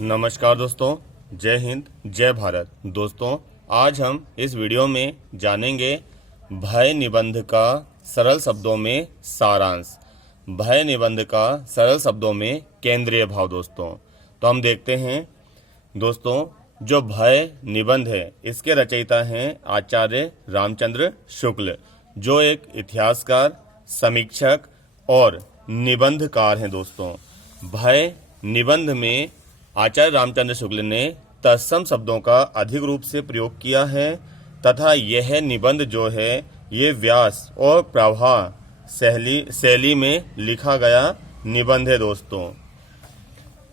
नमस्कार दोस्तों, जय हिंद, जय भारत। दोस्तों, आज हम इस वीडियो में जानेंगे भय निबंध का सरल शब्दों में सारांश। भय निबंध का सरल शब्दों में केंद्रीय भाव। दोस्तों, तो हम देखते हैं दोस्तों, जो भय निबंध है इसके रचयिता हैं आचार्य रामचंद्र शुक्ल, जो एक इतिहासकार, समीक्षक और निबंधकार हैं। दोस्तों, भय निबंध में आचार्य रामचंद्र शुक्ल ने तत्सम शब्दों का अधिक रूप से प्रयोग किया है तथा यह निबंध जो है ये व्यास और प्रवाह शैली में लिखा गया निबंध है। दोस्तों,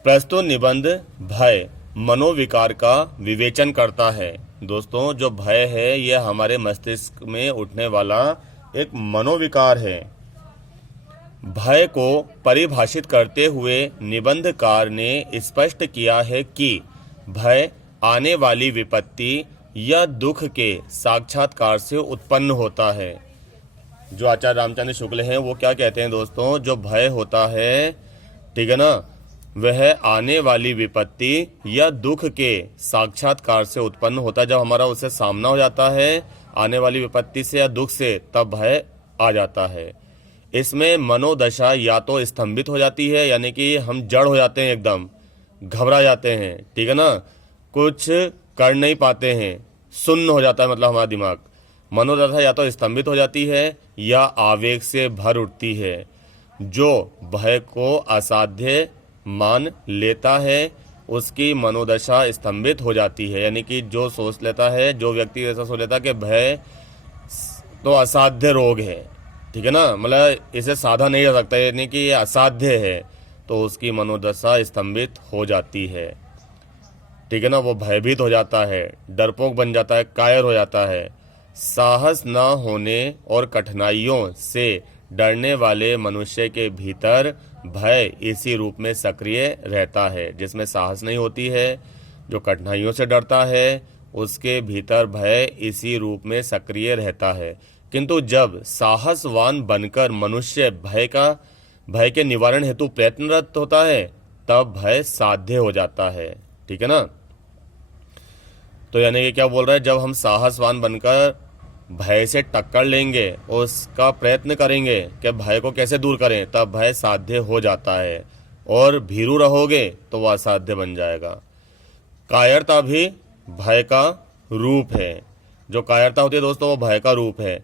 प्रस्तुत निबंध भय मनोविकार का विवेचन करता है। दोस्तों, जो भय है यह हमारे मस्तिष्क में उठने वाला एक मनोविकार है। भय को परिभाषित करते हुए निबंधकार ने स्पष्ट किया है कि भय आने वाली विपत्ति या दुख के साक्षात्कार से उत्पन्न होता है। जो आचार्य रामचंद्र शुक्ल हैं वो क्या कहते हैं दोस्तों, जो भय होता है, ठीक है ना, वह आने वाली विपत्ति या दुख के साक्षात्कार से उत्पन्न होता है। जब हमारा उससे सामना हो जाता है आने वाली विपत्ति से या दुख से, तब भय आ जाता है। इसमें मनोदशा या तो स्तंभित हो जाती है, यानी कि हम जड़ हो जाते हैं, एकदम घबरा जाते हैं, ठीक है ना, कुछ कर नहीं पाते हैं, सुन्न हो जाता है, मतलब हमारा दिमाग। मनोदशा या तो स्तंभित हो जाती है या आवेग से भर उठती है। जो भय को असाध्य मान लेता है उसकी मनोदशा स्तंभित हो जाती है, यानी कि जो सोच लेता है, जो व्यक्ति ऐसा सोच लेता है कि भय तो असाध्य रोग है, ठीक है ना, मतलब इसे साधा नहीं जा सकता, यानी कि ये असाध्य है, तो उसकी मनोदशा स्तंभित हो जाती है, ठीक है ना। वो भयभीत हो जाता है, डरपोक बन जाता है, कायर हो जाता है। साहस न होने और कठिनाइयों से डरने वाले मनुष्य के भीतर भय इसी रूप में सक्रिय रहता है। जिसमें साहस नहीं होती है, जो कठिनाइयों से डरता है, उसके भीतर भय इसी रूप में सक्रिय रहता है। किंतु जब साहसवान बनकर मनुष्य भय के निवारण हेतु प्रयत्नरत होता है, तब भय साध्य हो जाता है, ठीक है ना। तो यानी कि क्या बोल रहा है, जब हम साहसवान बनकर भय से टक्कर लेंगे, उसका प्रयत्न करेंगे कि भय को कैसे दूर करें, तब भय साध्य हो जाता है। और भीरू रहोगे तो वह असाध्य बन जाएगा। कायरता भी भय का रूप है। जो कायरता होती है दोस्तों, वो भय का रूप है।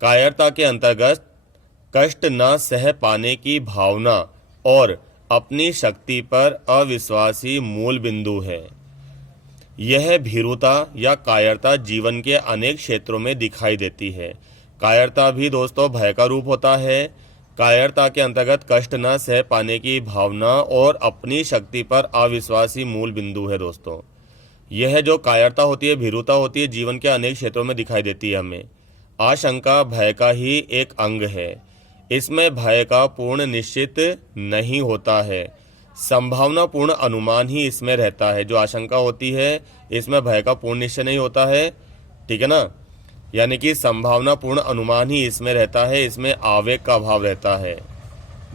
कायरता के अंतर्गत कष्ट न सह पाने की भावना और अपनी शक्ति पर अविश्वास ही मूल बिंदु है। यह भीरुता या कायरता जीवन के अनेक क्षेत्रों में दिखाई देती है। कायरता भी दोस्तों भय का रूप होता है। कायरता के अंतर्गत कष्ट न सह पाने की भावना और अपनी शक्ति पर अविश्वास ही मूल बिंदु है। दोस्तों, यह जो कायरता होती है, भीरुता होती है, जीवन के अनेक क्षेत्रों में दिखाई देती है हमें। आशंका भय का ही एक अंग है। इसमें भय का पूर्ण निश्चित नहीं होता है, संभावनापूर्ण अनुमान ही इसमें रहता है। जो आशंका होती है इसमें भय का पूर्ण निश्चय नहीं होता है, ठीक है ना, यानी कि संभावनापूर्ण अनुमान ही इसमें रहता है। इसमें आवेग का अभाव रहता है।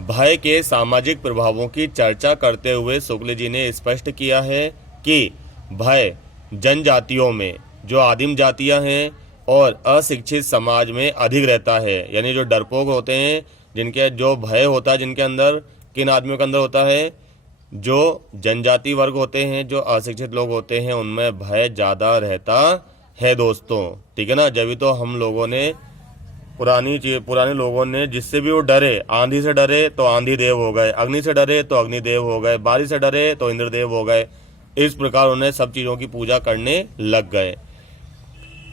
भय के सामाजिक प्रभावों की चर्चा करते हुए शुक्ल जी ने स्पष्ट किया है कि भय जनजातियों में, जो आदिम जातियां हैं और अशिक्षित समाज में अधिक रहता है। यानी जो डरपोक होते हैं, जिनके जो भय होता है, जिनके अंदर, किन आदमियों के अंदर होता है, जो जनजाति वर्ग होते हैं, जो अशिक्षित लोग होते हैं, उनमें भय ज़्यादा रहता है दोस्तों, ठीक है ना। जब तो हम लोगों ने पुराने लोगों ने जिससे भी वो डरे, आंधी से डरे तो आंधी देव हो गए, अग्नि से डरे तो अग्निदेव हो गए, बारिश से डरे तो इंद्रदेव हो गए। इस प्रकार उन्हें सब चीज़ों की पूजा करने लग गए।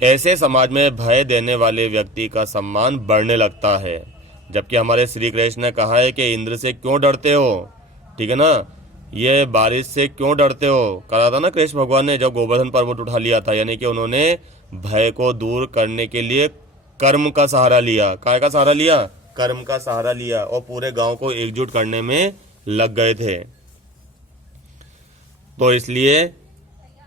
ऐसे समाज में भय देने वाले व्यक्ति का सम्मान बढ़ने लगता है। जबकि हमारे श्री कृष्ण ने कहा है कि इंद्र से क्यों डरते हो, ठीक है ना, ये बारिश से क्यों डरते हो, कहा था ना कृष्ण भगवान ने जब गोवर्धन पर्वत उठा लिया था। यानी कि उन्होंने भय को दूर करने के लिए कर्म का सहारा लिया। काय का सहारा लिया? कर्म का सहारा लिया, और पूरे गांव को एकजुट करने में लग गए थे। तो इसलिए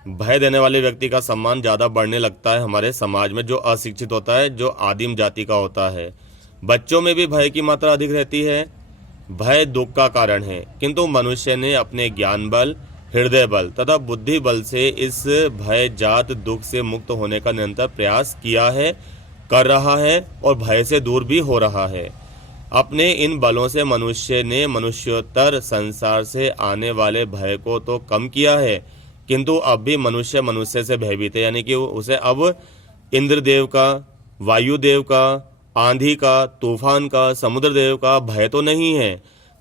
भय देने वाले व्यक्ति का सम्मान ज़्यादा बढ़ने लगता है हमारे समाज में, जो अशिक्षित होता है, जो आदिम जाति का होता है। बच्चों में भी भय की मात्रा अधिक रहती है। भय दुख का कारण है, किंतु मनुष्य ने अपने ज्ञान बल, हृदय बल तथा बुद्धि बल से इस भय जात दुख से मुक्त होने का निरंतर प्रयास किया है, कर रहा है और भय से दूर भी हो रहा है। अपने इन बलों से मनुष्य ने मनुष्योत्तर संसार से आने वाले भय को तो कम किया है, किंतु अब भी मनुष्य से भयभीत है। यानी कि उसे अब इंद्रदेव का, वायुदेव का, आंधी का, तूफान का, समुद्र देव का भय तो नहीं है,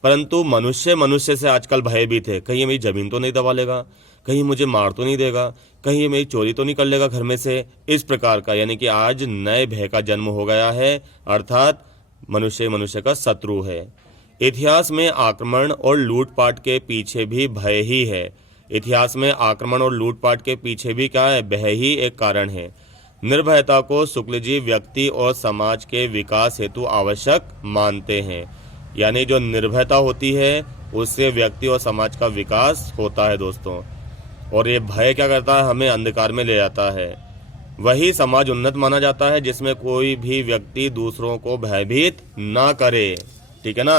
परंतु मनुष्य से आजकल भयभीत है। कहीं मेरी जमीन तो नहीं दबा लेगा, कहीं मुझे मार तो नहीं देगा, कहीं मेरी चोरी तो नहीं कर लेगा घर में से, इस प्रकार का। यानी कि आज नए भय का जन्म हो गया है, अर्थात मनुष्य का शत्रु है। इतिहास में आक्रमण और लूटपाट के पीछे भी भय ही है। इतिहास में आक्रमण और लूटपाट के पीछे भी क्या है? भय ही एक कारण है। निर्भयता को शुक्ल जी व्यक्ति और समाज के विकास हेतु आवश्यक मानते हैं। यानी जो निर्भयता होती है उससे व्यक्ति और समाज का विकास होता है दोस्तों। और ये भय क्या करता है? हमें अंधकार में ले जाता है। वही समाज उन्नत माना जाता है जिसमें कोई भी व्यक्ति दूसरों को भयभीत ना करे, ठीक है ना,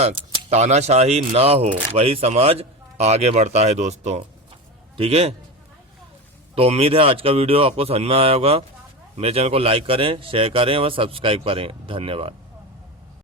तानाशाही ना हो, वही समाज आगे बढ़ता है दोस्तों। ठीक है, तो उम्मीद है आज का वीडियो आपको समझ में आया होगा। मेरे चैनल को लाइक करें, शेयर करें और सब्सक्राइब करें। धन्यवाद।